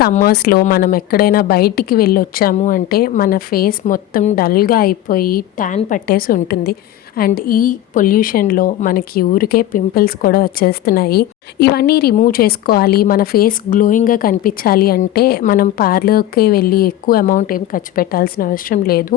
సమ్మర్స్లో మనం ఎక్కడైనా బయటికి వెళ్ళొచ్చాము అంటే మన ఫేస్ మొత్తం డల్గా అయిపోయి ట్యాన్ పట్టేసి ఉంటుంది. అండ్ ఈ పొల్యూషన్లో మనకి ఊరికే పింపుల్స్ కూడా వచ్చేస్తున్నాయి. ఇవన్నీ రిమూవ్ చేసుకోవాలి, మన ఫేస్ గ్లోయింగ్గా కనిపించాలి అంటే మనం పార్లర్కి వెళ్ళి ఎక్కువ అమౌంట్ ఏం ఖర్చు పెట్టాల్సిన అవసరం లేదు.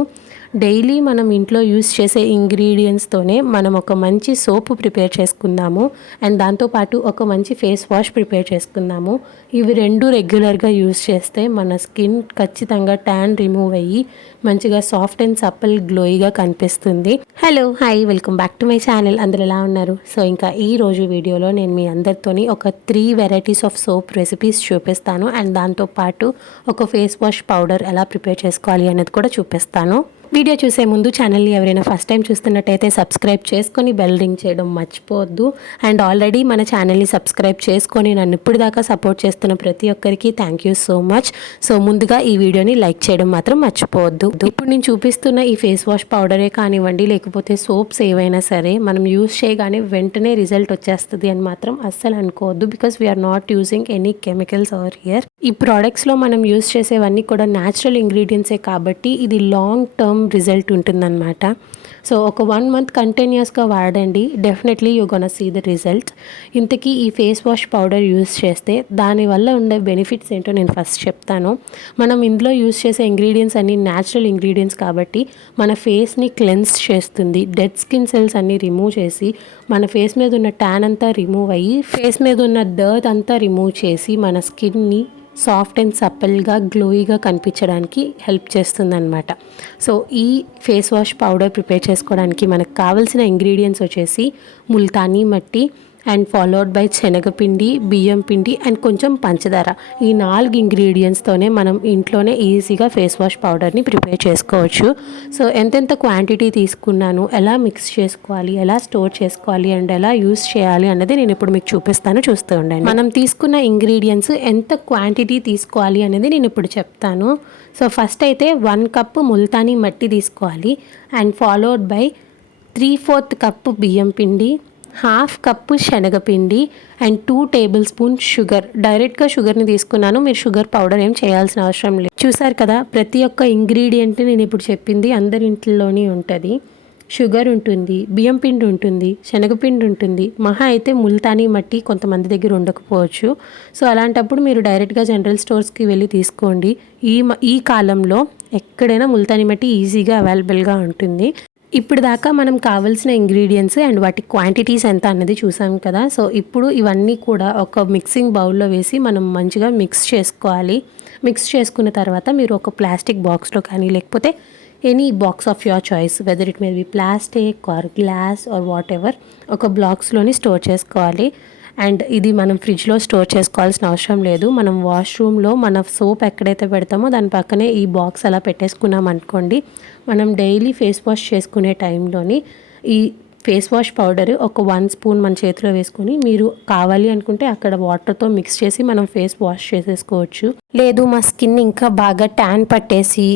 డైలీ మనం ఇంట్లో యూస్ చేసే ఇంగ్రీడియంట్స్తోనే మనం ఒక మంచి సోప్ ప్రిపేర్ చేసుకుందాము. అండ్ దాంతోపాటు ఒక మంచి ఫేస్ వాష్ ప్రిపేర్ చేసుకుందాము. ఇవి రెండు రెగ్యులర్గా యూస్ చేస్తే మన స్కిన్ ఖచ్చితంగా ట్యాన్ రిమూవ్ అయ్యి మంచిగా సాఫ్ట్ అండ్ సప్పల్ గ్లోయిగా కనిపిస్తుంది. Hello, hi, welcome back to my channel. అందరు ఎలా ఉన్నారు? సో ఇంకా ఈ రోజు వీడియోలో నేను మీ అందరితోని ఒక 3 వెరైటీస్ ఆఫ్ సోప్ రెసిపీస్ చూపిస్తాను. అండ్ దాంతోపాటు ఒక ఫేస్ వాష్ పౌడర్ ఎలా ప్రిపేర్ చేసుకోవాలి అనేది కూడా చూపిస్తాను. వీడియో చూసే ముందు ఛానల్ని ఎవరైనా ఫస్ట్ టైం చూస్తున్నట్టయితే సబ్స్క్రైబ్ చేసుకొని బెల్ రింగ్ చేయడం మర్చిపోవద్దు. అండ్ ఆల్రెడీ మన ఛానల్ని సబ్స్క్రైబ్ చేసుకొని నన్ను ఇప్పుడు దాకా సపోర్ట్ చేస్తున్న ప్రతి ఒక్కరికి thank you so much. So ముందుగా ఈ వీడియోని లైక్ చేయడం మాత్రం మర్చిపోవద్దు. ఇప్పుడు నేను చూపిస్తున్న ఈ ఫేస్ వాష్ పౌడరే కానివ్వండి, లేకపోతే సోప్స్ ఏవైనా సరే మనం యూస్ చేయగానే వెంటనే రిజల్ట్ వచ్చేస్తుంది అని మాత్రం అస్సలు అనుకోవద్దు. Because we're not using any chemicals or here. ఈ ప్రోడక్ట్స్లో మనం యూస్ చేసేవన్నీ కూడా న్యాచురల్ ఇంగ్రీడియంట్సే కాబట్టి ఇది లాంగ్ టర్మ్ రిజల్ట్ ఉంటుందన్నమాట. సో ఒక 1 మంత్ కంటిన్యూస్గా వాడండి, definitely you gonna see the result. ఇంతకీ ఈ ఫేస్ వాష్ పౌడర్ యూస్ చేస్తే దానివల్ల ఉండే బెనిఫిట్స్ ఏంటో నేను ఫస్ట్ చెప్తాను. మనం ఇందులో యూస్ చేసే ఇంగ్రీడియంట్స్ అన్నీ న్యాచురల్ ఇంగ్రీడియంట్స్ కాబట్టి మన ఫేస్ని క్లెన్స్ చేస్తుంది. డెడ్ స్కిన్ సెల్స్ అన్నీ రిమూవ్ చేసి మన ఫేస్ మీద ఉన్న ట్యాన్ అంతా రిమూవ్ అయ్యి ఫేస్ మీద ఉన్న డర్ట్ అంతా రిమూవ్ చేసి మన స్కిన్ని సాఫ్ట్ అండ్ సప్పల్గా గ్లోయిగా కనిపించడానికి హెల్ప్ చేస్తుందన్నమాట. సో ఈ ఫేస్ వాష్ పౌడర్ ప్రిపేర్ చేసుకోవడానికి మనకు కావాల్సిన ఇంగ్రీడియంట్స్ వచ్చేసి ముల్తానీ మట్టి అండ్ ఫాలోడ్ బై శనగపిండి, బియ్యం పిండి అండ్ కొంచెం పంచదార. ఈ 4 ఇంగ్రీడియంట్స్తోనే మనం ఇంట్లోనే ఈజీగా ఫేస్ వాష్ పౌడర్ని ప్రిపేర్ చేసుకోవచ్చు. సో ఎంతెంత క్వాంటిటీ తీసుకున్నాను, ఎలా మిక్స్ చేసుకోవాలి, ఎలా స్టోర్ చేసుకోవాలి అండ్ ఎలా యూస్ చేయాలి అన్నది నేను ఇప్పుడు మీకు చూపిస్తాను, చూస్తూ ఉండండి. మనం తీసుకున్న ఇంగ్రీడియంట్స్ ఎంత క్వాంటిటీ తీసుకోవాలి అనేది నేను ఇప్పుడు చెప్తాను. సో ఫస్ట్ అయితే 1 కప్పు ముల్తానీ మట్టి తీసుకోవాలి అండ్ ఫాలోడ్ బై 3/4 కప్పు బియ్యం పిండి, 1/2 కప్పు శనగపిండి అండ్ 2 టేబుల్ స్పూన్ షుగర్. డైరెక్ట్గా షుగర్ని తీసుకున్నాను, మీరు షుగర్ పౌడర్ ఏం చేయాల్సిన అవసరం లేదు. చూసారు కదా, ప్రతి ఒక్క ఇంగ్రీడియంట్ని నేను ఇప్పుడు చెప్పింది అందరి ఇంట్లోనే ఉంటుంది. షుగర్ ఉంటుంది, బియ్యం పిండి ఉంటుంది, శనగపిండి ఉంటుంది, మహా అయితే ముల్తానీ మట్టి కొంతమంది దగ్గర ఉండకపోవచ్చు. సో అలాంటప్పుడు మీరు డైరెక్ట్గా జనరల్ స్టోర్స్కి వెళ్ళి తీసుకోండి. ఈ కాలంలో ఎక్కడైనా ముల్తానీ మట్టి ఈజీగా అవైలబుల్గా ఉంటుంది. ఇప్పుడు దాకా మనం కావాల్సిన ఇంగ్రీడియంట్స్ అండ్ వాటి క్వాంటిటీస్ ఎంత అన్నది చూసాం కదా. సో ఇప్పుడు ఇవన్నీ కూడా ఒక మిక్సింగ్ బౌల్లో వేసి మనం మంచిగా మిక్స్ చేసుకోవాలి. మిక్స్ చేసుకున్న తర్వాత మీరు ఒక ప్లాస్టిక్ బాక్స్లో కానీ లేకపోతే any box of your choice, whether it may be plastic are glass are what ever, ఒక బాక్స్లోని స్టోర్ చేసుకోవాలి. అండ్ ఇది మనం ఫ్రిడ్జ్లో స్టోర్ చేసుకోవాల్సిన అవసరం లేదు. మనం వాష్రూమ్లో మన సోప్ ఎక్కడైతే పెడతామో దాని పక్కనే ఈ బాక్స్ అలా పెట్టేసుకున్నాం అనుకోండి, మనం డైలీ ఫేస్ వాష్ చేసుకునే టైంలోని ఈ ఫేస్ వాష్ పౌడర్ ఒక 1 స్పూన్ మన చేతిలో వేసుకొని మీరు కావాలి అనుకుంటే అక్కడ వాటర్తో మిక్స్ చేసి మనం ఫేస్ వాష్ చేసేసుకోవచ్చు. లేదు మా స్కిన్ ఇంకా బాగా ట్యాన్ పట్టేసి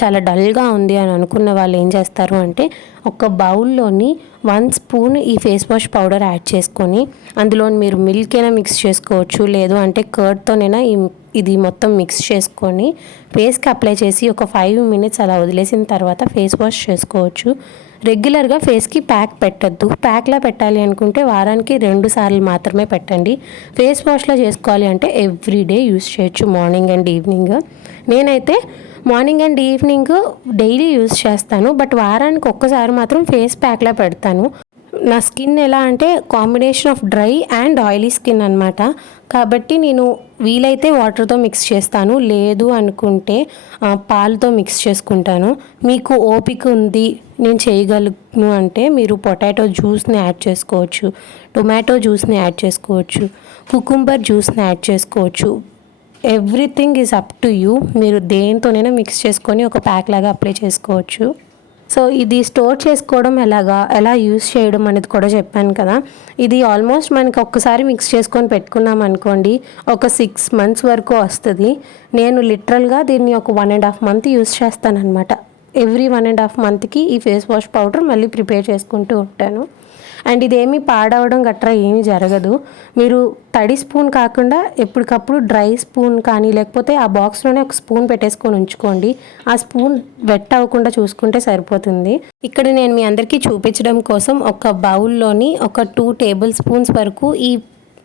చాలా డల్గా ఉంది అని అనుకున్న వాళ్ళు ఏం చేస్తారు అంటే ఒక బౌల్లోని 1 స్పూన్ ఈ ఫేస్ వాష్ పౌడర్ యాడ్ చేసుకొని అందులో మీరు మిల్క్ అయినా మిక్స్ చేసుకోవచ్చు, లేదు అంటే కర్డ్తోనైనా ఇది మొత్తం మిక్స్ చేసుకొని ఫేస్కి అప్లై చేసి ఒక 5 మినిట్స్ అలా వదిలేసిన తర్వాత ఫేస్ వాష్ చేసుకోవచ్చు. రెగ్యులర్గా ఫేస్కి ప్యాక్ పెట్టద్దు. ప్యాక్లా పెట్టాలి అనుకుంటే వారానికి 2 సార్లు మాత్రమే పెట్టండి. ఫేస్ వాష్లో చేసుకోవాలి అంటే ఎవ్రీడే యూస్ చేయొచ్చు, మార్నింగ్ అండ్ ఈవినింగ్. నేనైతే morning and evening daily use చేస్తాను, బట్ వారానికి ఒక్కసారి మాత్రం ఫేస్ ప్యాక్లా పెడతాను. నా స్కిన్ ఎలా అంటే combination of dry and oily skin అనమాట. కాబట్టి నేను వీలైతే వాటర్తో మిక్స్ చేస్తాను, లేదు అనుకుంటే పాలతో మిక్స్ చేసుకుంటాను. మీకు ఓపిక ఉంది, నేను చేయగలను అంటే మీరు పొటాటో జ్యూస్ని యాడ్ చేసుకోవచ్చు, టొమాటో జ్యూస్ని యాడ్ చేసుకోవచ్చు, కుకుంబర్ జ్యూస్ని యాడ్ చేసుకోవచ్చు. Everything is up to you. మీరు దేనితోనైనా మిక్స్ చేసుకొని ఒక ప్యాక్ లాగా అప్లై చేసుకోవచ్చు. సో ఇది స్టోర్ చేసుకోవడం ఎలా యూస్ చేయడం అనేది కూడా చెప్పాను కదా. ఇది ఆల్మోస్ట్ మనకి ఒక్కసారి మిక్స్ చేసుకొని పెట్టుకున్నాం అనుకోండి, ఒక 6 మంత్స్ వరకు వస్తుంది. నేను లిటరల్గా దీన్ని ఒక 1.5 మంత్ యూస్ చేస్తానన్నమాట. ఎవ్రీ 1.5 మంత్కి ఈ ఫేస్ వాష్ పౌడర్ మళ్ళీ ప్రిపేర్ చేసుకుంటూ ఉంటాను. అండ్ ఇదేమీ పాడవడం గట్రా ఏమీ జరగదు. మీరు తడి స్పూన్ కాకుండా ఎప్పటికప్పుడు డ్రై స్పూన్ కానీ లేకపోతే ఆ బాక్స్లోనే ఒక స్పూన్ పెట్టేసుకొని ఉంచుకోండి. ఆ స్పూన్ వెట్ అవ్వకుండా చూసుకుంటే సరిపోతుంది. ఇక్కడ నేను మీ అందరికీ చూపించడం కోసం ఒక బౌల్లోని ఒక 2 టేబుల్ స్పూన్స్ వరకు ఈ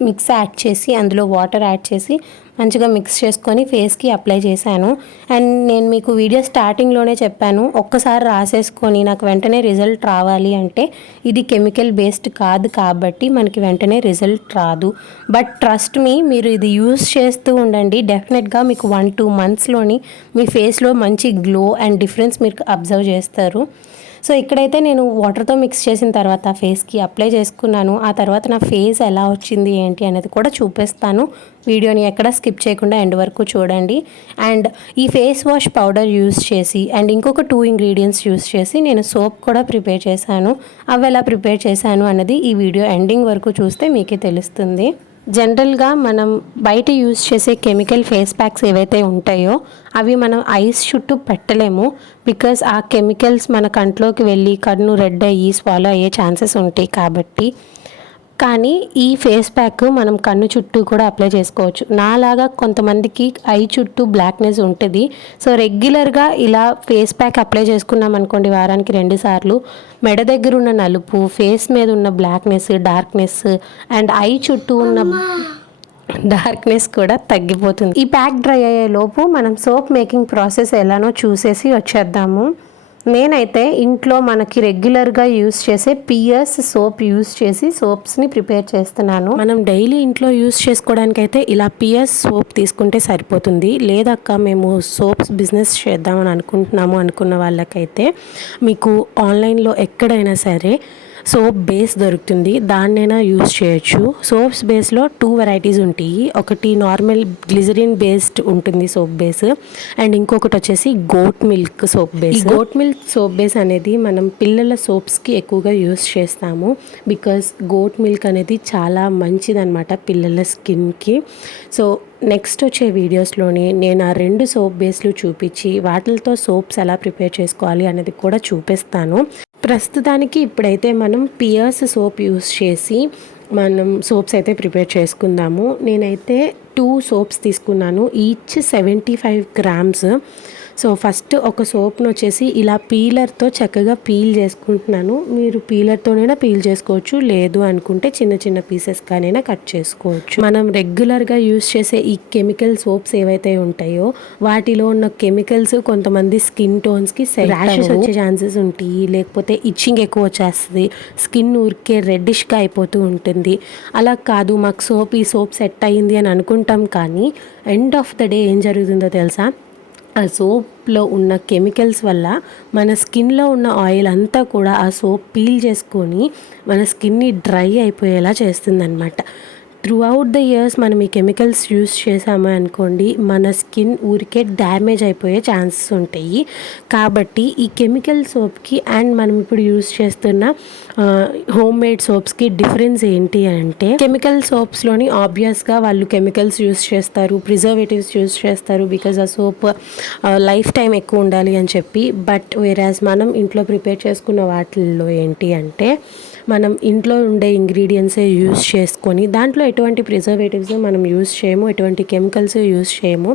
మిక్స్ యాడ్ చేసి అందులో వాటర్ యాడ్ చేసి మంచిగా మిక్స్ చేసుకొని ఫేస్కి అప్లై చేశాను. అండ్ నేను మీకు వీడియో స్టార్టింగ్లోనే చెప్పాను, ఒక్కసారి రాసేసుకొని నాకు వెంటనే రిజల్ట్ రావాలి అంటే ఇది కెమికల్ బేస్డ్ కాదు కాబట్టి మనకి వెంటనే రిజల్ట్ రాదు. బట్ ట్రస్ట్ మీ, మీరు ఇది యూస్ చేస్తూ ఉండండి, డెఫినెట్గా మీకు 1-2 మంత్స్లోని మీ ఫేస్లో మంచి గ్లో అండ్ డిఫరెన్స్ మీరు అబ్జర్వ్ చేస్తారు. సో ఇక్కడైతే నేను వాటర్తో మిక్స్ చేసిన తర్వాత ఫేస్కి అప్లై చేసుకున్నాను. ఆ తర్వాత నా ఫేస్ ఎలా వచ్చింది ఏంటి అనేది కూడా చూపిస్తాను. వీడియోని ఎక్కడ స్కిప్ చేయకుండా ఎండ్ వరకు చూడండి. అండ్ ఈ ఫేస్ వాష్ పౌడర్ యూస్ చేసి అండ్ ఇంకొక 2 ఇంగ్రీడియంట్స్ యూస్ చేసి నేను సోప్ కూడా ప్రిపేర్ చేశాను. అవి ఎలా ప్రిపేర్ చేశాను అన్నది ఈ వీడియో ఎండింగ్ వరకు చూస్తే మీకే తెలుస్తుంది. జనరల్గా మనం బయట యూజ్ చేసే కెమికల్ ఫేస్ ప్యాక్స్ ఏవైతే ఉంటాయో అవి మనం ఐస్ చుట్టూ పెట్టలేము. బికాజ్ ఆ కెమికల్స్ మన కంట్లోకి వెళ్ళి కన్ను రెడ్ అయ్యి స్వాలో అయ్యే ఛాన్సెస్ ఉంటాయి కాబట్టి. కానీ ఈ ఫేస్ ప్యాక్ మనం కన్ను చుట్టూ కూడా అప్లై చేసుకోవచ్చు. నాలాగా కొంతమందికి ఐ చుట్టూ బ్లాక్నెస్ ఉంటుంది. సో రెగ్యులర్గా ఇలా ఫేస్ ప్యాక్ అప్లై చేసుకున్నాం అనుకోండి వారానికి 2 సార్లు, మెడ దగ్గర ఉన్న నలుపు, ఫేస్ మీద ఉన్న బ్లాక్నెస్, డార్క్నెస్ అండ్ ఐ చుట్టూ ఉన్న డార్క్నెస్ కూడా తగ్గిపోతుంది. ఈ ప్యాక్ డ్రై అయ్యే లోపు మనం సోప్ మేకింగ్ ప్రాసెస్ ఎలానో చూసేసి వచ్చేద్దాము. నేనైతే ఇంట్లో మనకి రెగ్యులర్గా యూస్ చేసే పియర్స్ సోప్ యూస్ చేసి సోప్స్ని ప్రిపేర్ చేస్తున్నాను. మనం డైలీ ఇంట్లో యూస్ చేసుకోవడానికైతే ఇలా పియర్స్ సోప్ తీసుకుంటే సరిపోతుంది. లేదక్క మేము సోప్స్ బిజినెస్ చేద్దామని అనుకుంటున్నాము అనుకున్న వాళ్ళకైతే మీకు ఆన్లైన్లో ఎక్కడైనా సరే సోప్ బేస్ దొరుకుతుంది, దాన్నైనా యూస్ చేయొచ్చు. సోప్స్ బేస్లో 2 వెరైటీస్ ఉంటాయి. ఒకటి నార్మల్ గ్లిజరిన్ బేస్డ్ ఉంటుంది సోప్ బేస్, అండ్ ఇంకొకటి వచ్చేసి గోట్ మిల్క్ సోప్ బేస్. ఈ గోట్ మిల్క్ సోప్ బేస్ అనేది మనం పిల్లల సోప్స్కి ఎక్కువగా యూస్ చేస్తాము. బికాస్ గోట్ మిల్క్ అనేది చాలా మంచిదన్నమాట పిల్లల స్కిన్కి. సో నెక్స్ట్ వచ్చే వీడియోస్లోని నేను ఆ 2 సోప్ బేస్లు చూపించి వాటితో సోప్స్ ఎలా ప్రిపేర్ చేసుకోవాలి అనేది కూడా చూపిస్తాను. ప్రస్తుతానికి ఇప్పుడైతే మనం పియర్స్ సోప్ యూస్ చేసి మనం సోప్స్ అయితే ప్రిపేర్ చేసుకుందాము. నేనైతే 2 సోప్స్ తీసుకున్నాను, ఈచ్ 75 గ్రామ్స్. సో ఫస్ట్ ఒక సోప్ను వచ్చేసి ఇలా పీలర్తో చక్కగా పీల్ చేసుకుంటున్నాను. మీరు పీలర్తోనైనా పీల్ చేసుకోవచ్చు, లేదు అనుకుంటే చిన్న చిన్న పీసెస్గానైనా కట్ చేసుకోవచ్చు. మనం రెగ్యులర్గా యూస్ చేసే ఈ కెమికల్ సోప్స్ ఏవైతే ఉంటాయో వాటిలో ఉన్న కెమికల్స్ కొంతమంది స్కిన్ టోన్స్కి ర్యాషెస్ వచ్చే ఛాన్సెస్ ఉంటాయి, లేకపోతే ఇచ్చింగ్ ఎక్కువ వచ్చేస్తుంది, స్కిన్ ఊరికే రెడ్డిష్గా అయిపోతూ ఉంటుంది. అలా కాదు, మాకు ఈ సోప్ సెట్ అయ్యింది అని అనుకుంటాం, కానీ ఎండ్ ఆఫ్ ద డే ఏం జరుగుతుందో తెలుసా, ఆ సోప్లో ఉన్న కెమికల్స్ వల్ల మన స్కిన్లో ఉన్న ఆయిల్ అంతా కూడా ఆ సోప్ పీల్ చేసుకొని మన స్కిన్ని డ్రై అయిపోయేలా చేస్తుందన్నమాట. త్రూ అవుట్ ద ఇయర్స్ మనం ఈ కెమికల్స్ యూస్ చేసాము అనుకోండి, మన స్కిన్ ఊరికే డ్యామేజ్ అయిపోయే ఛాన్సెస్ ఉంటాయి. కాబట్టి ఈ కెమికల్ సోప్కి అండ్ మనం ఇప్పుడు యూస్ చేస్తున్న హోమ్ మేడ్ సోప్స్కి డిఫరెన్స్ ఏంటి అంటే, కెమికల్ సోప్స్లోని ఆబ్వియస్గా వాళ్ళు కెమికల్స్ యూస్ చేస్తారు, ప్రిజర్వేటివ్స్ యూస్ చేస్తారు, బికాజ్ ఆ సోప్ లైఫ్ టైం ఎక్కువ ఉండాలి అని చెప్పి. బట్ వేరాజ్ మనం ఇంట్లో ప్రిపేర్ చేసుకున్న వాటిల్లో ఏంటి అంటే, మనం ఇంట్లో ఉండే ఇంగ్రీడియంట్సే యూస్ చేసుకొని దాంట్లో ఎటువంటి ప్రిజర్వేటివ్స్ మనం యూస్ చేయము, ఎటువంటి కెమికల్స్ యూస్ చేయము.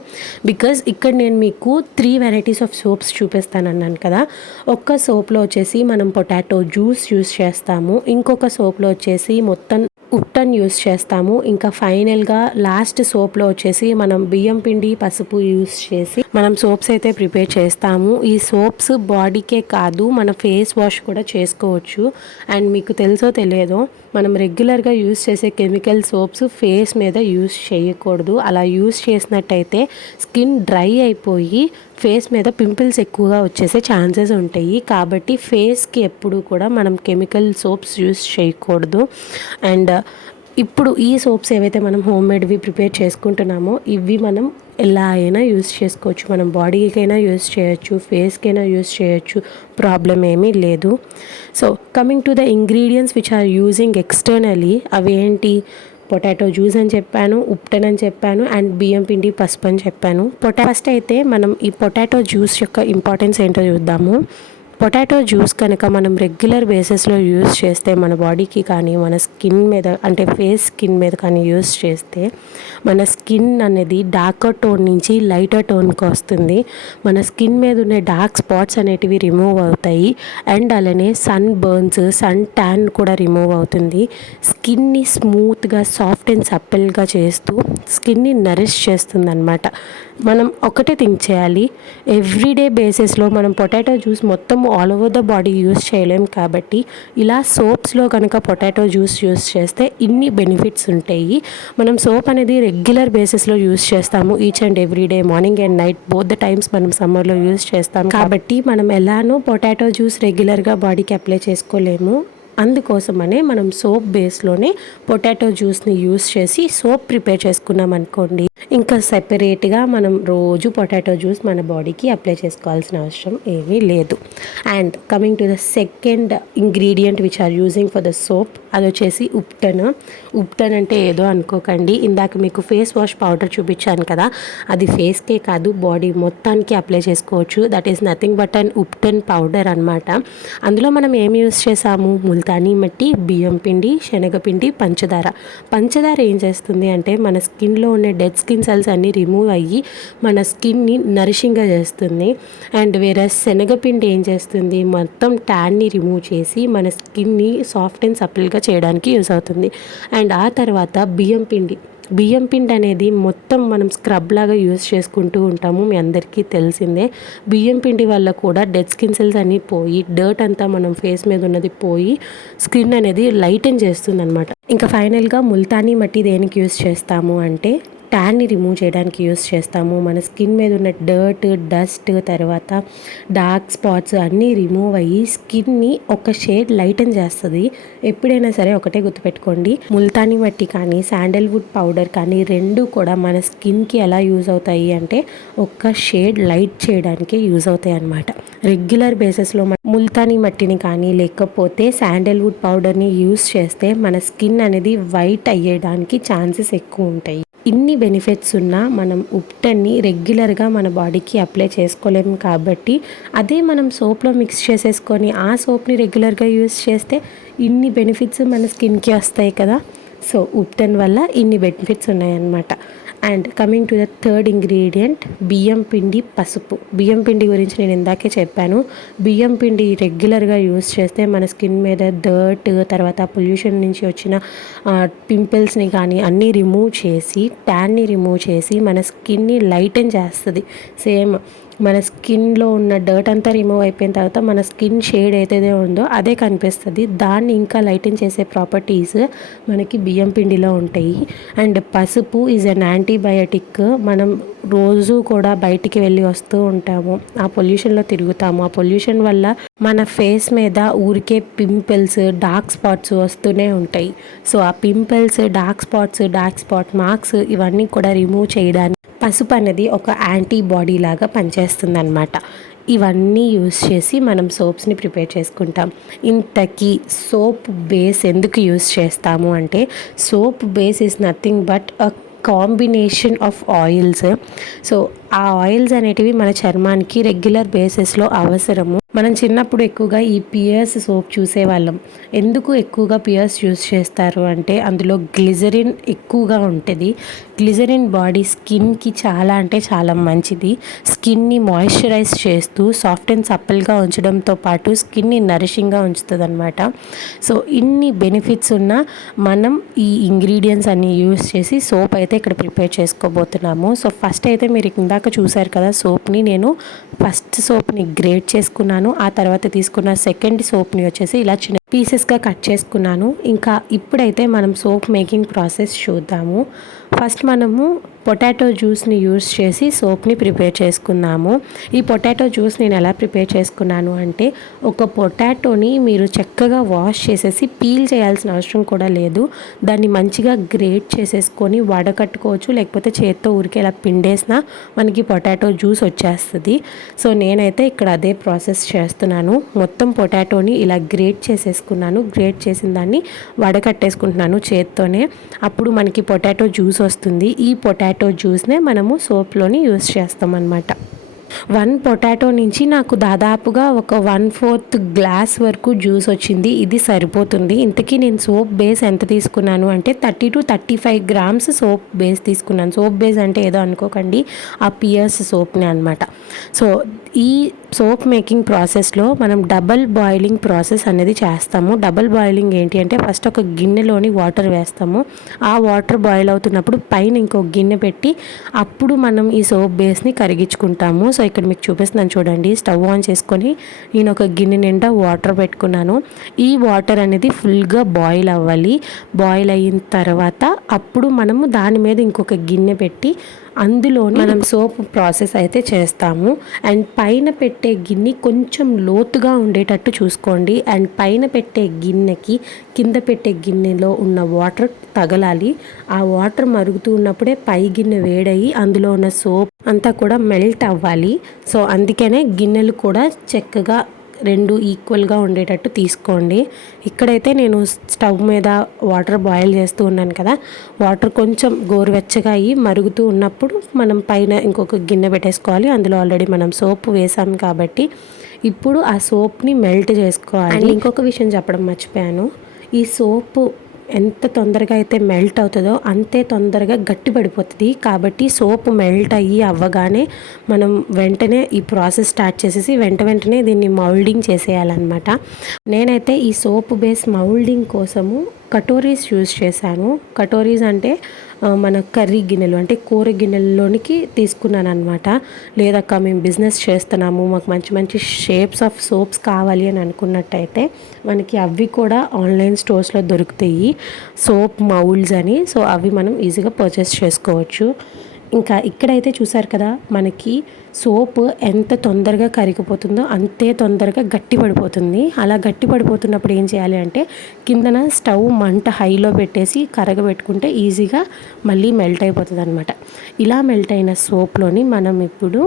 బికాజ్ ఇక్కడ నేను మీకు 3 వెరైటీస్ ఆఫ్ సోప్స్ చూపిస్తానన్నాను కదా. ఒక్క సోప్లో వచ్చేసి మనం పొటాటో జ్యూస్ యూస్ చేస్తాము, ఇంకొక సోప్లో వచ్చేసి మొత్తం ఉట్టన్ యూస్ చేస్తాము, ఇంకా ఫైనల్గా లాస్ట్ సోప్లో వచ్చేసి మనం బియ్యం పిండి పసుపు యూస్ చేసి మనం సోప్స్ అయితే ప్రిపేర్ చేస్తాము. ఈ సోప్స్ బాడీకే కాదు మన ఫేస్ వాష్ కూడా చేసుకోవచ్చు. అండ్ మీకు తెలుసో తెలియదో, మనం రెగ్యులర్గా యూస్ చేసే కెమికల్ సోప్స్ ఫేస్ మీద యూస్ చేయకూడదు. అలా యూస్ చేసినట్టయితే స్కిన్ డ్రై అయిపోయి ఫేస్ మీద పింపుల్స్ ఎక్కువగా వచ్చేసే ఛాన్సెస్ ఉంటాయి. కాబట్టి ఫేస్కి ఎప్పుడు కూడా మనం కెమికల్ సోప్స్ యూస్ చేయకూడదు. అండ్ ఇప్పుడు ఈ సోప్స్ ఏవైతే మనం హోమ్ మేడ్వి ప్రిపేర్ చేసుకుంటున్నామో ఇవి మనం ఎలా అయినా యూస్ చేసుకోవచ్చు. మనం బాడీకైనా యూస్ చేయొచ్చు, ఫేస్కైనా యూస్ చేయొచ్చు, ప్రాబ్లం ఏమీ లేదు. So coming to the ingredients which are using externally, అవి ఏంటి, పొటాటో జ్యూస్ అని చెప్పాను, ఉప్టన్ అని చెప్పాను, అండ్ బియ్యం పిండి పసుపు అని చెప్పాను. ఫస్ట్ అయితే మనం ఈ పొటాటో జ్యూస్ యొక్క ఇంపార్టెన్స్ ఏంటో చూద్దాము. పొటాటో జ్యూస్ కనుక మనం రెగ్యులర్ బేసిస్లో యూస్ చేస్తే మన బాడీకి కానీ మన స్కిన్ మీద అంటే ఫేస్ స్కిన్ మీద కానీ యూస్ చేస్తే మన స్కిన్ అనేది డార్కర్ టోన్ నుంచి లైటర్ టోన్కి వస్తుంది. మన స్కిన్ మీద ఉన్న డార్క్ స్పాట్స్ అనేటివి రిమూవ్ అవుతాయి. అండ్ అలానే సన్ బర్న్స్, సన్ ట్యాన్ కూడా రిమూవ్ అవుతుంది. స్కిన్ని స్మూత్గా, సాఫ్ట్ అండ్ సప్పిల్గా చేస్తూ స్కిన్ని నరిష్ చేస్తుంది అనమాట. మనం ఒకటే థింక్ చేయాలి, ఎవ్రీడే బేసిస్లో మనం పొటాటో జ్యూస్ మొత్తం all over the body use చేయలేం కాబట్టి ఇలా సోప్స్లో కనుక పొటాటో జ్యూస్ యూస్ చేస్తే ఇన్ని బెనిఫిట్స్ ఉంటాయి. మనం సోప్ అనేది రెగ్యులర్ బేసిస్లో యూస్ చేస్తాము, each and everyday morning and night both the times మనం సమ్మర్లో యూస్ చేస్తాం కాబట్టి మనం ఎలానో పొటాటో జ్యూస్ రెగ్యులర్గా బాడీకి అప్లై చేసుకోలేము. అందుకోసమనే మనం సోప్ బేస్లోనే పొటాటో జ్యూస్ని యూస్ చేసి సోప్ ప్రిపేర్ చేసుకున్నాం అనుకోండి, ఇంకా సెపరేట్గా మనం రోజు పొటాటో జ్యూస్ మన బాడీకి అప్లై చేసుకోవాల్సిన అవసరం ఏమీ లేదు. And coming to the second ingredient which are using for the soap, అది వచ్చేసి ఉప్టన్. ఉప్టన్ అంటే ఏదో అనుకోకండి, ఇందాక మీకు ఫేస్ వాష్ పౌడర్ చూపించాను కదా, అది ఫేస్కే కాదు బాడీ మొత్తానికి అప్లై చేసుకోవచ్చు. That is nothing but an ubtan powder అనమాట. అందులో మనం ఏం యూస్ చేసాము, ముల్తానీ మట్టి, బియ్యం పిండి, శనగపిండి, పంచదార ఏం చేస్తుంది అంటే మన స్కిన్లో ఉన్న డెడ్ స్కిన్ సెల్స్ అన్నీ రిమూవ్ అయ్యి మన స్కిన్ని నరిషింగ్గా చేస్తుంది. అండ్ వేరే శనగపిండి ఏం చేస్తుంది, మొత్తం ట్యాన్ని రిమూవ్ చేసి మన స్కిన్ని సాఫ్ట్ అండ్ సపిల్గా చేయడానికి యూస్ అవుతుంది. అండ్ ఆ తర్వాత బియ్యం పిండి అనేది మొత్తం మనం స్క్రబ్ లాగా యూస్ చేసుకుంటూ ఉంటాము, మీ అందరికీ తెలిసిందే. బియ్యం పిండి వల్ల కూడా డెడ్ స్కిన్ సెల్స్ అన్నీ పోయి డర్ట్ అంతా మనం ఫేస్ మీద ఉన్నది పోయి స్కిన్ అనేది లైటన్ చేస్తుంది అనమాట. ఇంకా ఫైనల్గా ముల్తానీ మట్టి దేనికి యూస్ చేస్తాము అంటే ట్యాన్ని రిమూవ్ చేయడానికి యూస్ చేస్తాము. మన స్కిన్ మీద ఉన్న డర్ట్, డస్ట్, తర్వాత డార్క్ స్పాట్స్ అన్నీ రిమూవ్ అయ్యి స్కిన్ని ఒక షేడ్ లైటన్ చేస్తుంది. ఎప్పుడైనా సరే ఒకటే గుర్తుపెట్టుకోండి, ముల్తానీ మట్టి కానీ శాండల్వుడ్ పౌడర్ కానీ రెండు కూడా మన స్కిన్కి ఎలా యూజ్ అవుతాయి అంటే ఒక షేడ్ లైట్ చేయడానికి యూజ్ అవుతాయి అన్నమాట. రెగ్యులర్ బేసిస్లో ముల్తానీ మట్టిని కానీ లేకపోతే శాండల్వుడ్ పౌడర్ని యూస్ చేస్తే మన స్కిన్ అనేది వైట్ అయ్యేయడానికి ఛాన్సెస్ ఎక్కువ ఉంటాయి. ఇన్ని బెనిఫిట్స్ ఉన్నా మనం ఉప్టన్ని రెగ్యులర్గా మన బాడీకి అప్లై చేసుకోలేము కాబట్టి అదే మనం సోప్లో మిక్స్ చేసేసుకొని ఆ సోప్ని రెగ్యులర్గా యూస్ చేస్తే ఇన్ని బెనిఫిట్స్ మన స్కిన్కి వస్తాయి కదా. సో ఉప్టన్ వల్ల ఇన్ని బెనిఫిట్స్ ఉన్నాయన్నమాట. And coming to the third ingredient, బియ్యం పిండి, పసుపు. బియ్యం పిండి గురించి నేను ఇందాకే చెప్పాను. బియ్యం పిండి రెగ్యులర్గా యూస్ చేస్తే మన స్కిన్ మీద డర్ట్, తర్వాత పొల్యూషన్ నుంచి వచ్చిన పింపుల్స్ని కానీ అన్నీ రిమూవ్ చేసి ట్యాన్ని రిమూవ్ చేసి మన స్కిన్ని లైటన్ చేస్తుంది. సేమ్ మన స్కిన్లో ఉన్న డర్ట్ అంతా రిమూవ్ అయిపోయిన తర్వాత మన స్కిన్ షేడ్ ఏదైతే ఉందో అదే కనిపిస్తుంది. దాన్ని ఇంకా లైటన్ చేసే ప్రాపర్టీస్ మనకి బియ్యం పిండిలో ఉంటాయి. అండ్ పసుపు ఈజ్ అన్ యాంటీబయాటిక్. మనం రోజు కూడా బయటికి వెళ్ళి వస్తూ ఉంటాము, ఆ పొల్యూషన్లో తిరుగుతాము. ఆ పొల్యూషన్ వల్ల మన ఫేస్ మీద ఊరికే పింపుల్స్, డార్క్ స్పాట్స్ వస్తూనే ఉంటాయి. సో ఆ పింపుల్స్, డార్క్ స్పాట్ మార్క్స్ ఇవన్నీ కూడా రిమూవ్ చేయడానికి పసుపు అనేది ఒక యాంటీబాడీ లాగా పనిచేస్తుంది అనమాట. ఇవన్నీ యూస్ చేసి మనం సోప్స్ని ప్రిపేర్ చేసుకుంటాం. ఇంతకీ సోప్ బేస్ ఎందుకు యూస్ చేస్తాము అంటే soap base is nothing but a combination of oils. So ఆ ఆయిల్స్ అనేటివి మన చర్మానికి రెగ్యులర్ బేసిస్లో అవసరము. మనం చిన్నప్పుడు ఎక్కువగా ఈ పియర్స్ సోప్ చూసేవాళ్ళం. ఎందుకు ఎక్కువగా పియర్స్ యూస్ చేస్తారు అంటే అందులో గ్లిజరిన్ ఎక్కువగా ఉంటుంది. గ్లిజరిన్ బాడీ స్కిన్కి చాలా అంటే చాలా మంచిది. స్కిన్ని మాయిశ్చరైజ్ చేస్తూ సాఫ్ట్ అండ్ సప్పల్గా ఉంచడంతో పాటు స్కిన్ని నరిషింగ్గా ఉంచుతుంది అనమాట. సో ఇన్ని బెనిఫిట్స్ ఉన్న మనం ఈ ఇంగ్రీడియంట్స్ అన్నీ యూస్ చేసి సోప్ అయితే ఇక్కడ ప్రిపేర్ చేసుకోబోతున్నాము. సో ఫస్ట్ అయితే మీరు ఇందాక చూసారు కదా సోప్ని, నేను ఫస్ట్ సోప్ని గ్రేట్ చేసుకున్నాను. ఆ తర్వాత తీసుకున్న సెకండ్ సోప్ని వచ్చేసి ఇలా చిన్న పీసెస్గా కట్ చేసుకున్నాను. ఇంకా ఇప్పుడైతే మనం సోప్ మేకింగ్ ప్రాసెస్ చూద్దాము. ఫస్ట్ మనము పొటాటో జ్యూస్ని యూస్ చేసి సోప్ని ప్రిపేర్ చేసుకున్నాము. ఈ పొటాటో జ్యూస్ నేను ఎలా ప్రిపేర్ చేసుకున్నాను అంటే ఒక పొటాటోని మీరు చక్కగా వాష్ చేసేసి పీల్ చేయాల్సిన అవసరం కూడా లేదు. దాన్ని మంచిగా గ్రేట్ చేసేసుకొని వడకట్టుకోవచ్చు, లేకపోతే చేత్తో ఊరికే ఇలా పిండేసినా మనకి పొటాటో జ్యూస్ వచ్చేస్తుంది. సో నేనైతే ఇక్కడ అదే ప్రాసెస్ చేస్తున్నాను. మొత్తం పొటాటోని ఇలా గ్రేట్ చేసేసుకున్నాను. గ్రేట్ చేసిన దాన్ని వడకట్టేసుకుంటున్నాను చేత్తోనే. అప్పుడు మనకి పొటాటో జ్యూస్ వస్తుంది. ఈ పొటాటో జ్యూస్నే మనము సోప్లోని యూస్ చేస్తాం అన్నమాట. 1 పొటాటో నుంచి నాకు దాదాపుగా ఒక 1/4 గ్లాస్ వరకు జ్యూస్ వచ్చింది. ఇది సరిపోతుంది. ఇంతకీ నేను సోప్ బేస్ ఎంత తీసుకున్నాను అంటే 30-35 గ్రామ్స్ సోప్ బేస్ తీసుకున్నాను. సోప్ బేస్ అంటే ఏదో అనుకోకండి, ఆ పియర్స్ సోప్ని అనమాట. సో ఈ సోప్ మేకింగ్ ప్రాసెస్లో మనం డబల్ బాయిలింగ్ ప్రాసెస్ అనేది చేస్తాము. డబల్ బాయిలింగ్ ఏంటి అంటే ఫస్ట్ ఒక గిన్నెలోని వాటర్ వేస్తాము. ఆ వాటర్ బాయిల్ అవుతున్నప్పుడు పైన ఇంకో గిన్నె పెట్టి అప్పుడు మనం ఈ సోప్ బేస్ని కరిగించుకుంటాము. సో ఇక్కడ మీకు చూపిస్తున్నాను చూడండి. స్టవ్ ఆన్ చేసుకొని నేను ఒక గిన్నె నిండా వాటర్ పెట్టుకున్నాను. ఈ వాటర్ అనేది ఫుల్గా బాయిల్ అవ్వాలి. బాయిల్ అయిన తర్వాత అప్పుడు మనము దాని మీద ఇంకొక గిన్నె పెట్టి అందులోని మనం సోప్ ప్రాసెస్ అయితే చేస్తాము. అండ్ పైన పెట్టే గిన్నె కొంచెం లోతుగా ఉండేటట్టు చూసుకోండి. అండ్ పైన పెట్టే గిన్నెకి కింద పెట్టే గిన్నెలో ఉన్న వాటర్ తగలాలి. ఆ వాటర్ మరుగుతూ ఉన్నప్పుడే పై గిన్నె వేడయ్యి అందులో ఉన్న సోప్ అంతా కూడా మెల్ట్ అవ్వాలి. సో అందుకనే గిన్నెలు కూడా చక్కగా 2 ఈక్వల్గా ఉండేటట్టు తీసుకోండి. ఇక్కడైతే నేను స్టవ్ మీద వాటర్ బాయిల్ చేస్తూ ఉన్నాను కదా, వాటర్ కొంచెం గోరువెచ్చగా అయ్యి మరుగుతూ ఉన్నప్పుడు మనం పైన ఇంకొక గిన్నె పెట్టేసుకోవాలి. అందులో ఆల్రెడీ మనం సోప్ వేసాం కాబట్టి ఇప్పుడు ఆ సోప్ని మెల్ట్ చేసుకోవాలి. అండ్ ఇంకొక విషయం చెప్పడం మర్చిపోయాను, ఈ సోపు ఎంత తొందరగా అయితే మెల్ట్ అవుతుందో అంతే తొందరగా గట్టి పడిపోతుంది. కాబట్టి సోప్ మెల్ట్ అయ్యి అవ్వగానే మనం వెంటనే ఈ ప్రాసెస్ స్టార్ట్ చేసేసి వెంటనే దీన్ని మౌల్డింగ్ చేసేయాలన్నమాట. నేనైతే ఈ సోప్ బేస్ మౌల్డింగ్ కోసము కటోరీస్ యూజ్ చేశాను. కటోరీస్ అంటే మన కర్రీ గిన్నెలు అంటే కూర గిన్నెల్లోనికి తీసుకున్నాను అనమాట. లేదక్క మేము బిజినెస్ చేస్తున్నాము, మాకు మంచి మంచి షేప్స్ ఆఫ్ సోప్స్ కావాలి అని అనుకున్నట్టయితే మనకి అవి కూడా ఆన్లైన్ స్టోర్స్లో దొరుకుతాయి, సోప్ మౌల్డ్స్ అని. సో అవి మనం ఈజీగా పర్చేస్ చేసుకోవచ్చు. ఇంకా ఇక్కడైతే చూసారు కదా, మనకి సోప్ ఎంత తొందరగా కరిగిపోతుందో అంతే తొందరగా గట్టి పడిపోతుంది. అలా గట్టి పడిపోతున్నప్పుడు ఏం చేయాలి అంటే కిందన స్టవ్ మంట హైలో పెట్టేసి కరగబెట్టుకుంటే ఈజీగా మళ్ళీ మెల్ట్ అయిపోతుంది అనమాట. ఇలా మెల్ట్ అయిన సోప్లోని మనం ఇప్పుడు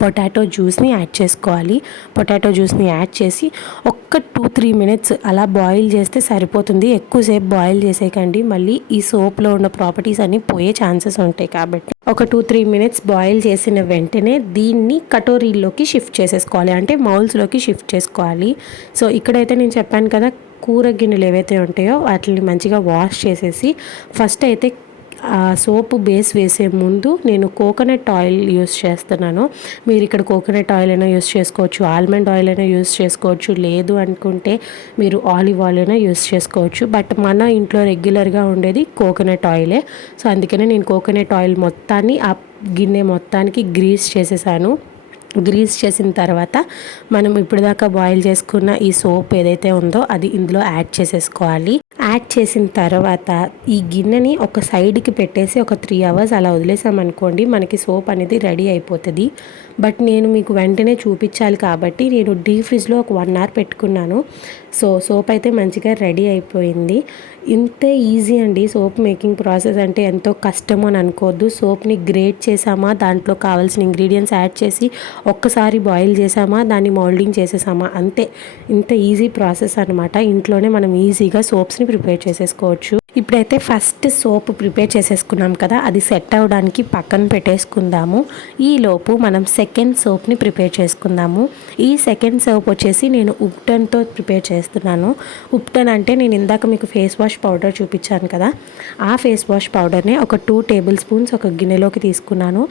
పొటాటో జ్యూస్ని యాడ్ చేసుకోవాలి. పొటాటో జ్యూస్ని యాడ్ చేసి ఒక్క 2-3 మినిట్స్ అలా బాయిల్ చేస్తే సరిపోతుంది. ఎక్కువసేపు బాయిల్ చేసేయకండి, మళ్ళీ ఈ సోప్లో ఉన్న ప్రాపర్టీస్ అన్నీ పోయే ఛాన్సెస్ ఉంటాయి. కాబట్టి ఒక 2-3 మినిట్స్ బాయిల్ చేసిన వెంటనే దీన్ని కటోరీలోకి షిఫ్ట్ చేసేసుకోవాలి, అంటే మౌల్స్లోకి షిఫ్ట్ చేసుకోవాలి. సో ఇక్కడైతే నేను చెప్పాను కదా, కూర గిన్నెలు ఏవైతే ఉంటాయో వాటిని మంచిగా వాష్ చేసేసి ఫస్ట్ అయితే సోప్ బేస్ వేసే ముందు నేను కోకోనట్ ఆయిల్ యూస్ చేస్తున్నాను. మీరు ఇక్కడ కోకోనట్ ఆయిల్ అయినా యూస్ చేసుకోవచ్చు, ఆల్మండ్ ఆయిల్ అయినా యూస్ చేసుకోవచ్చు, లేదు అనుకుంటే మీరు ఆలివ్ ఆయిల్ అయినా యూస్ చేసుకోవచ్చు. బట్ మన ఇంట్లో రెగ్యులర్గా ఉండేది కోకోనట్ ఆయిలే. సో అందుకనే నేను కోకోనట్ ఆయిల్ మొత్తాన్ని ఆ గిన్నె మొత్తానికి గ్రీస్ చేసేసాను. గ్రీస్ చేసిన తర్వాత మనం ఇప్పటిదాకా బాయిల్ చేసుకున్న ఈ సోప్ ఏదైతే ఉందో అది ఇందులో యాడ్ చేసేసుకోవాలి. యాడ్ చేసిన తర్వాత ఈ గిన్నెని ఒక సైడ్కి పెట్టేసి ఒక 3 అవర్స్ అలా వదిలేసామనుకోండి, మనకి సోప్ అనేది రెడీ అయిపోతుంది. బట్ నేను మీకు వెంటనే చూపించాలి కాబట్టి నేను డీప్ ఫ్రిడ్జ్లో ఒక 1 అవర్ పెట్టుకున్నాను. సో సోప్ అయితే మంచిగా రెడీ అయిపోయింది. ఇంతే ఈజీ అండి సోప్ మేకింగ్ ప్రాసెస్. అంటే ఎంతో కష్టమో అని అనుకోవద్దు. సోప్ని గ్రేట్ చేసామా, దాంట్లో కావాల్సిన ఇంగ్రీడియంట్స్ యాడ్ చేసి ఒక్కసారి బాయిల్ చేసామా, దాన్ని మౌల్డింగ్ చేసేసామా, అంతే. ఇంత ఈజీ ప్రాసెస్ అనమాట. ఇంట్లోనే మనం ఈజీగా సోప్స్ని ప్రిపేర్ చేసేసుకోవచ్చు. ఇప్పుడైతే ఫస్ట్ సోప్ ప్రిపేర్ చేసేసుకున్నాం కదా, అది సెట్ అవ్వడానికి పక్కన పెట్టేసుకుందాము. ఈలోపు మనం సెకండ్ సోప్ని ప్రిపేర్ చేసుకుందాము. ఈ సెకండ్ సోప్ వచ్చేసి నేను ఉప్టన్తో ప్రిపేర్ చేస్తున్నాను. ఉప్టన్ అంటే నేను ఇందాక మీకు ఫేస్ వాష్ పౌడర్ చూపించాను కదా, ఆ ఫేస్ వాష్ పౌడర్ని ఒక 2 టేబుల్ స్పూన్స్ ఒక గిన్నెలోకి తీసుకున్నాను.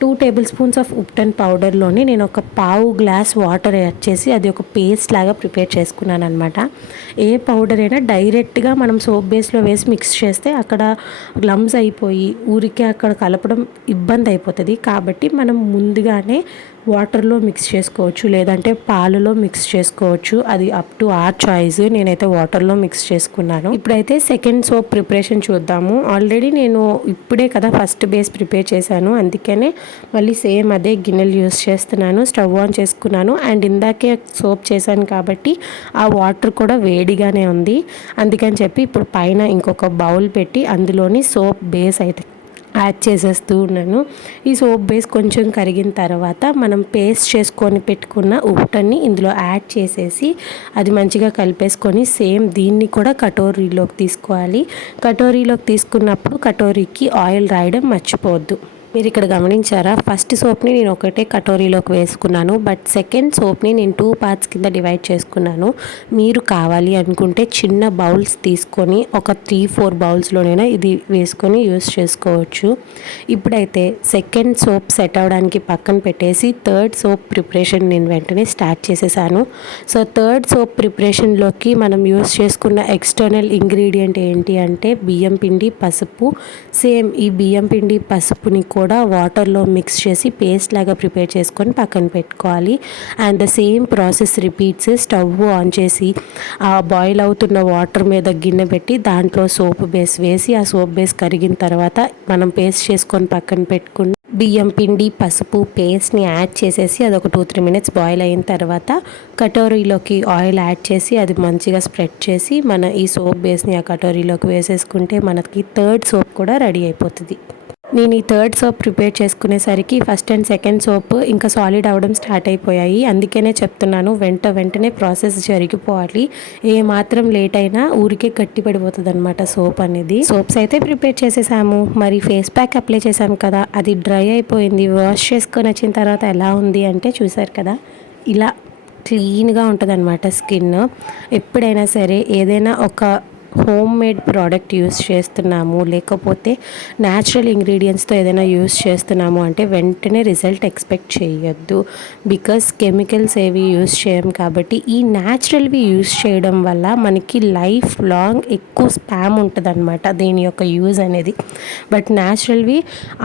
2 టేబుల్ స్పూన్స్ ఆఫ్ ఉప్టన్ పౌడర్లోని నేను ఒక 1/2 గ్లాస్ వాటర్ యాడ్ చేసి అది ఒక పేస్ట్ లాగా ప్రిపేర్ చేసుకున్నాను అనమాట. ఏ పౌడర్ అయినా డైరెక్ట్గా మనం సోప్ బేస్లో వేసి మిక్స్ చేస్తే అక్కడ గ్లమ్స్ అయిపోయి ఊరికే అక్కడ కలపడం ఇబ్బంది అయిపోతుంది. కాబట్టి మనం ముందుగానే వాటర్లో మిక్స్ చేసుకోవచ్చు, లేదంటే పాలలో మిక్స్ చేసుకోవచ్చు. అది అప్ టు ఆర్ చాయిస్. నేనైతే వాటర్లో మిక్స్ చేసుకున్నాను. ఇప్పుడైతే సెకండ్ సోప్ ప్రిపరేషన్ చూద్దాము. ఆల్రెడీ నేను ఇప్పుడే కదా ఫస్ట్ బేస్ ప్రిపేర్ చేశాను, అందుకనే మళ్ళీ సేమ్ అదే గిన్నెలు యూస్ చేస్తున్నాను. స్టవ్ ఆన్ చేసుకున్నాను. అండ్ ఇందాకే సోప్ చేశాను కాబట్టి ఆ వాటర్ కూడా వేడిగానే ఉంది. అందుకని చెప్పి ఇప్పుడు పైన ఇంకొక బౌల్ పెట్టి అందులోని సోప్ బేస్ అయితే యాడ్ చేసేస్తూ ఉన్నాను. ఈ సోప్ బేస్ కొంచెం కరిగిన తర్వాత మనం పేస్ట్ చేసుకొని పెట్టుకున్న ఉప్టన్ని ఇందులో యాడ్ చేసేసి అది మంచిగా కలిపేసుకొని సేమ్ దీన్ని కూడా కటోరీలోకి తీసుకోవాలి. కటోరీలోకి తీసుకున్నప్పుడు కటోరీకి ఆయిల్ రాయడం మర్చిపోవద్దు. మీరు ఇక్కడ గమనించారా, ఫస్ట్ సోప్ని నేను ఒకటే కటోరీలోకి వేసుకున్నాను, బట్ సెకండ్ సోప్ని నేను 2 పార్ట్స్ కింద డివైడ్ చేసుకున్నాను. మీరు కావాలి అనుకుంటే చిన్న బౌల్స్ తీసుకొని ఒక 3-4 బౌల్స్లోనైనా ఇది వేసుకొని యూస్ చేసుకోవచ్చు. ఇప్పుడైతే సెకండ్ సోప్ సెట్ అవ్వడానికి పక్కన పెట్టేసి థర్డ్ సోప్ ప్రిపరేషన్ నేను వెంటనే స్టార్ట్ చేసేసాను. సో థర్డ్ సోప్ ప్రిపరేషన్లోకి మనం యూస్ చేసుకున్న ఎక్స్టర్నల్ ఇంగ్రీడియంట్ ఏంటి అంటే బియ్యం పిండి, పసుపు. సేమ్ ఈ బియ్యం పిండి పసుపుని కూడా వాటర్లో మిక్స్ చేసి పేస్ట్ లాగా ప్రిపేర్ చేసుకొని పక్కన పెట్టుకోవాలి. And the same process repeats. Stove on చేసి ఆ బాయిల్ అవుతున్న వాటర్ మీద గిన్నె పెట్టి దాంట్లో సోప్ బేస్ వేసి ఆ సోప్ బేస్ కరిగిన తర్వాత మనం పేస్ట్ చేసుకొని పక్కన పెట్టుకుని బియ్యం పిండి, పసుపు పేస్ట్ని యాడ్ చేసేసి అది ఒక 2-3 మినిట్స్ బాయిల్ అయిన తర్వాత కటోరీలోకి ఆయిల్ యాడ్ చేసి అది మంచిగా స్ప్రెడ్ చేసి మన ఈ సోప్ బేస్ని ఆ కటోరీలోకి వేసేసుకుంటే మనకి థర్డ్ సోప్ కూడా రెడీ అయిపోతుంది. నేను ఈ థర్డ్ సోప్ ప్రిపేర్ చేసుకునేసరికి ఫస్ట్ అండ్ సెకండ్ సోప్ ఇంకా సాలిడ్ అవ్వడం స్టార్ట్ అయిపోయాయి. అందుకనే చెప్తున్నాను, వెంటనే ప్రాసెస్ జరిగిపోవాలి. ఏ మాత్రం లేట్ అయినా ఊరికే గట్టి పడిపోతుంది అనమాట సోప్ అనేది. సోప్స్ అయితే ప్రిపేర్ చేసేసాము. మరి ఫేస్ ప్యాక్ అప్లై చేసాము కదా, అది డ్రై అయిపోయింది. వాష్ చేసుకొని వచ్చిన తర్వాత ఎలా ఉంది అంటే చూసారు కదా, ఇలా క్లీన్గా ఉంటుంది అనమాట స్కిన్. ఎప్పుడైనా సరే ఏదైనా ఒక హోమ్ మేడ్ ప్రోడక్ట్ యూస్ చేస్తున్నాము లేకపోతే న్యాచురల్ ఇంగ్రీడియంట్స్తో ఏదైనా యూస్ చేస్తున్నాము అంటే వెంటనే రిజల్ట్ ఎక్స్పెక్ట్ చేయొద్దు. బికాస్ కెమికల్స్ ఏవి యూస్ చేయం కాబట్టి ఈ న్యాచురల్వి యూస్ చేయడం వల్ల మనకి లైఫ్ లాంగ్ ఎక్కువ స్పామ్ ఉంటుంది అనమాట దీని యొక్క యూజ్ అనేది. బట్ న్యాచురల్వి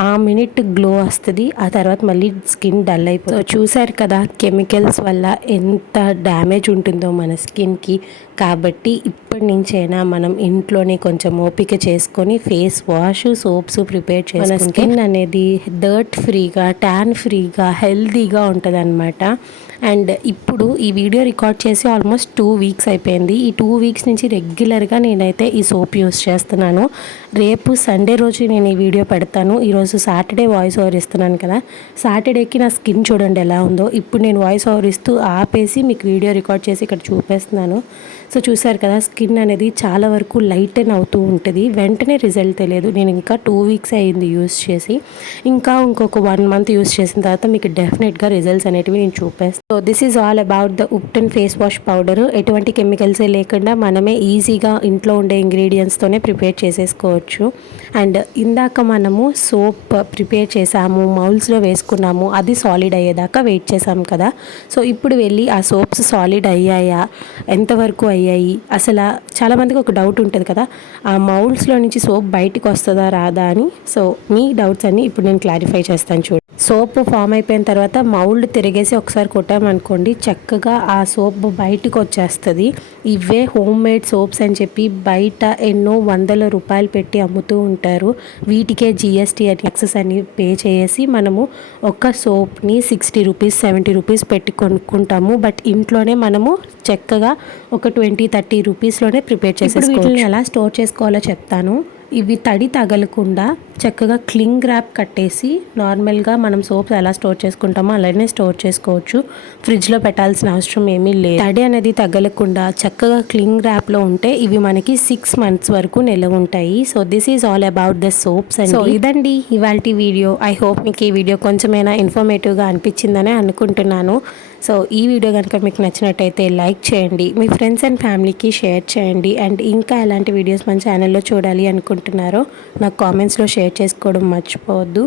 ఆ మినిట్ గ్లో వస్తుంది, ఆ తర్వాత మళ్ళీ స్కిన్ డల్ అయిపోతుంది. చూసారు కదా కెమికల్స్ వల్ల ఎంత డ్యామేజ్ ఉంటుందో మన స్కిన్కి. కాబట్టి ఇప్పటి నుంచైనా మనం ఇంట్లోనే కొంచెం ఓపిక చేసుకొని ఫేస్ వాష్, సోప్స్ ప్రిపేర్ చేసుకుంటే మన స్కిన్ అనేది డర్ట్ ఫ్రీగా, ట్యాన్ ఫ్రీగా, హెల్తీగా ఉంటుంది అనమాట. అండ్ ఇప్పుడు ఈ వీడియో రికార్డ్ చేసి ఆల్మోస్ట్ 2 వీక్స్ అయిపోయింది. ఈ 2 వీక్స్ నుంచి రెగ్యులర్గా నేనైతే ఈ సోప్ యూస్ చేస్తున్నాను. రేపు సండే రోజు నేను ఈ వీడియో పెడతాను. ఈరోజు సాటర్డే వాయిస్ ఓవర్ ఇస్తున్నాను కదా, సాటర్డేకి నా స్కిన్ చూడండి ఎలా ఉందో. ఇప్పుడు నేను వాయిస్ ఓవర్ ఇస్తూ ఆపేసి మీకు వీడియో రికార్డ్ చేసి ఇక్కడ చూపిస్తున్నాను. సో చూసారు కదా, స్కిన్ అనేది చాలా వరకు లైటన్ అవుతూ ఉంటుంది, వెంటనే రిజల్ట్ తెలియదు. నేను ఇంకా 2 వీక్స్ అయింది యూస్ చేసి, ఇంకా ఇంకొక 1 మంత్ యూస్ చేసిన తర్వాత మీకు డెఫినెట్గా రిజల్ట్స్ అనేటివి నేను చూపిస్తాను. So this is all about the ubtan face wash powder. ఎటువంటి కెమికల్సే లేకుండా మనమే ఈజీగా ఇంట్లో ఉండే ఇంగ్రీడియంట్స్తోనే ప్రిపేర్ చేసేసుకోవచ్చు. అండ్ ఇందాక మనము సోప్ ప్రిపేర్ చేసాము, మౌల్స్లో వేసుకున్నాము, అది సాలిడ్ అయ్యేదాకా వెయిట్ చేసాము కదా. సో ఇప్పుడు వెళ్ళి ఆ సోప్స్ సాలిడ్ అయ్యాయా, ఎంతవరకు అయ్యాయి, అసలు చాలామందికి ఒక డౌట్ ఉంటుంది కదా, ఆ మౌల్స్లో నుంచి సోప్ బయటకు వస్తుందా రాదా అని. సో మీ డౌట్స్ అన్ని ఇప్పుడు నేను క్లారిఫై చేస్తాను చూడండి. సోప్ ఫామ్ అయిపోయిన తర్వాత మౌల్డ్ తిరిగేసి ఒకసారి కొట్టామనుకోండి, చక్కగా ఆ సోప్ బయటకు వచ్చేస్తుంది. ఇవే హోమ్ మేడ్ సోప్స్ అని చెప్పి బయట ఎన్నో వందల రూపాయలు పెట్టి అమ్ముతూ ఉంటారు. వీటికే GST ట్యాక్సెస్ అని పే చేసి మనము ఒక సోప్ని 60 రూపీస్ 70 రూపీస్ పెట్టి కొనుక్కుంటాము. బట్ ఇంట్లోనే మనము చక్కగా ఒక 20-30 రూపీస్లోనే ప్రిపేర్ చేసేసుకోవచ్చు. వీటిని ఎలా స్టోర్ చేసుకోవాలో చెప్తాను. ఇవి తడి తగలకుండా చక్కగా క్లింగ్ ర్యాప్ కట్టేసి నార్మల్గా మనం సోప్స్ ఎలా స్టోర్ చేసుకుంటామో అలానే స్టోర్ చేసుకోవచ్చు. ఫ్రిడ్జ్లో పెట్టాల్సిన అవసరం ఏమీ లేదు. తడి అనేది తగలకుండా చక్కగా క్లింగ్ ర్యాప్లో ఉంటే ఇవి మనకి 6 మంత్స్ వరకు నిలవ ఉంటాయి. So this is all about the soaps. And so ఇదండి ఇవాల్టి వీడియో. ఐ హోప్ మీకు ఈ వీడియో కొంచెమైనా ఇన్ఫర్మేటివ్గా అనిపించిందని అనుకుంటున్నాను. సో ఈ వీడియో కనుక మీకు నచ్చినట్టయితే లైక్ చేయండి, మీ ఫ్రెండ్స్ అండ్ ఫ్యామిలీకి షేర్ చేయండి. అండ్ ఇంకా ఎలాంటి వీడియోస్ మన ఛానల్లో చూడాలి అనుకుంటున్నారో నాకు కామెంట్స్లో షేర్ చేసుకోవడం మర్చిపోవద్దు.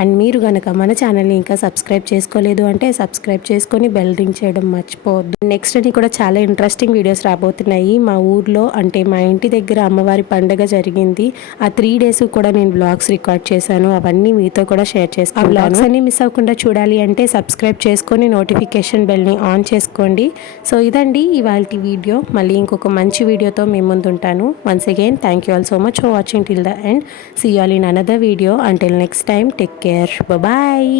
అండ్ మీరు కనుక మన ఛానల్ని ఇంకా సబ్స్క్రైబ్ చేసుకోలేదు అంటే సబ్స్క్రైబ్ చేసుకొని బెల్ రింగ్ చేయడం మర్చిపోవద్దు. నెక్స్ట్ అని కూడా చాలా ఇంట్రెస్టింగ్ వీడియోస్ రాబోతున్నాయి. మా ఊర్లో అంటే మా ఇంటి దగ్గర అమ్మవారి పండుగ జరిగింది. ఆ 3 days కూడా నేను వ్లాగ్స్ రికార్డ్ చేశాను. అవన్నీ మీతో కూడా షేర్ చేసుకుంటాను. ఆ వ్లాగ్స్ అన్ని మిస్ అవ్వకుండా చూడాలి అంటే సబ్స్క్రైబ్ చేసుకొని నోటిఫికేషన్ బెల్ని ఆన్ చేసుకోండి. సో ఇదండి ఇవాల్టి వీడియో. మళ్ళీ ఇంకొక మంచి వీడియోతో మీ ముందు ఉంటాను. Once again thank you all so much for watching till the end. See you all in another video. Until next time, take care. Bye.